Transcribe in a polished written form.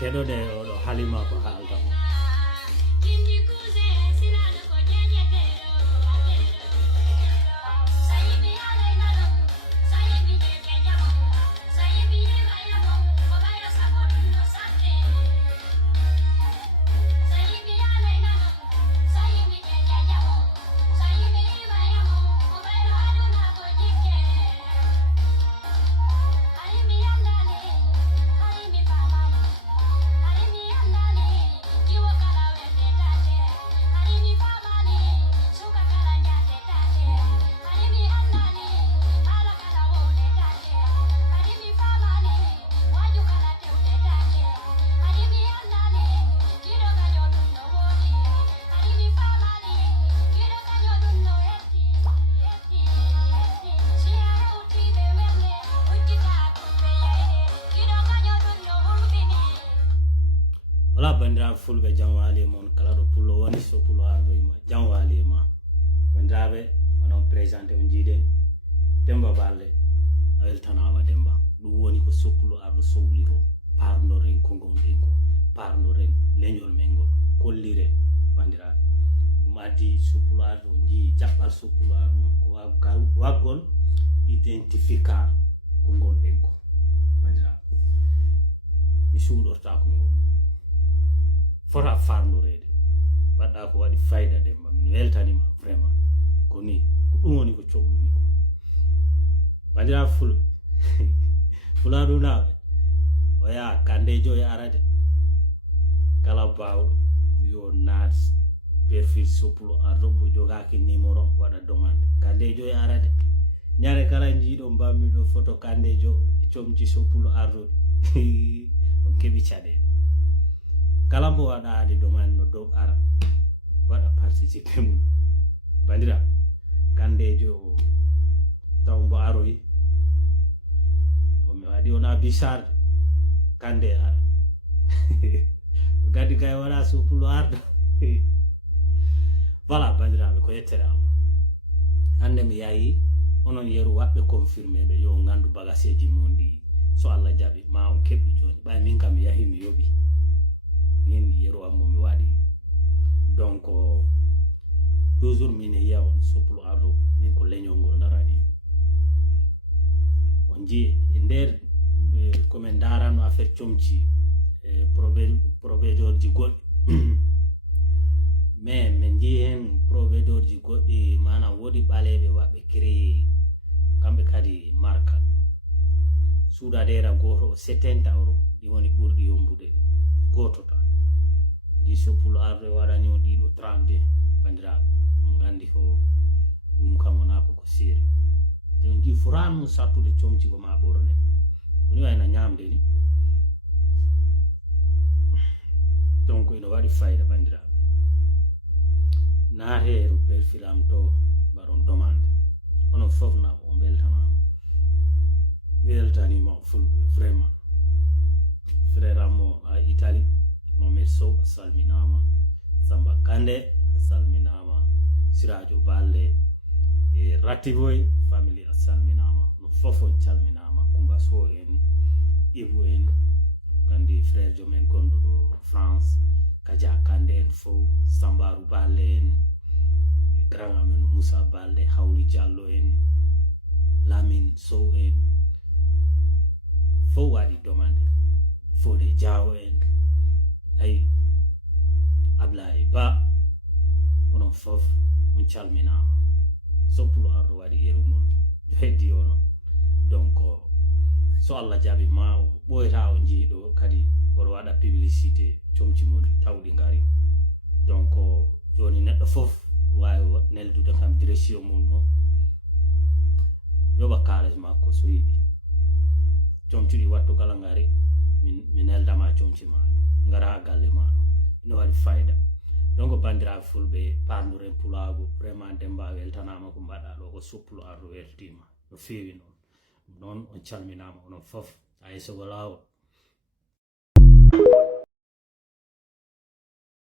keɗoɗe oɗo halima ko haalta mo. Wala bandira fulbe jamwali mon kala do pullo woni so pullo ardo ma jamwali ma bandirabe wonon présenté on jide Demba Baldé aweltanama Demba dum woni ko soppulo ardo sowliro parno ren ko gonɗen ko parno ren leñol mengol kollire bandirabe dum addi soppulo ardo ji jabbal soppulo ardo ko waggol identificar ko gonɗen ko bandirabe mi suudorta ko ngol fota farnorede baɗɗa ko waɗi fayda Demba min weltanima vraiment ko ni ko ɗum woni ko cohlumi ko bandira fulɓe fulaɗo naɓe o yaha kandejo e arade kala bawɗo yo naat perfil soppulo ardo mo jogaki numéro waɗa demande kandejo e arade ñare kala jiiɗo mbammiɗo photo kandejo e comci soppulo ardo on keɓi caɗele kala mo waɗaade demande no dow ara waɗa participer mum bandira kandejo o taw mbo aroyi mi waɗi wona bisarde kande ara gadi kay waɗa soppulo ardo voilà bandiraɓe ko yettere Allah hande mi yahi onon yeru waɓɓe confirmé ɓe yo gandu bagaseji mon ɗi so Allah jaɓi ma on keɓi joni ɓay min kam mi yahi mi yoɓi min yeru ammo mi waɗi donc toujours min yiya on soppulo ardo min ko leñol ngol darani on jii e nder komin darano affaire comci provédeur ji goɗɗi mais min jii hen provédeur ji goɗɗi manam woodi ɓaleɓe waɓe créé kamɓe kadi marque suudadera goto 70 € ɗi woni ɓurɗi yombude ɗi goto tan di soppulo ardo waɗani on ɗiɗo 32 bandiraɓe on gandi ko ɗum kam wona ko seeri te on jii furan mum sattude comci ko ma ɓorne koni wayna ñamde ni donc ina waɗi fayda bandiraɓe naateru perfil am to mbaɗon demande onon fof na o beltanama weltanima fulɓe vraiment frère am a Italie Mohamed Sow a salminama Samba Kande a salminama Sirajo Baldé e Ratiboy family a salminama no fof on calminama Kumba Sow en Ibou en gandi frère jomen gonɗo ɗo France Kadia Kande en fo Sambaru Baldé en e grand amen Moussa Baldé Hawli Diallo en Lamine Sow en fo waɗi demande Fodé Diaw en ay Ablaye Ba onon fof on calminama soppulo ardo waɗi yerumol heddi ono donc so Allah jaɓi ma o ɓoyta o jiiɗo kadi oɗo waɗa publicité comci moli tawɗi ngari donc joni neɗɗo fof wawi neldude kam direction mum o yoɓa kalis makko so yiɗi comciɗi wattu kala ngari mi neldama comci maɗe ngara galle maɗo ina waɗi fayda donc bandiraɓe fulɓe parnuren pulago vraiment Demba weltanama ko mbaɗa ɗo ko soppulo ardo weltima no fewi noon on calminama onon fof hay sogo lawol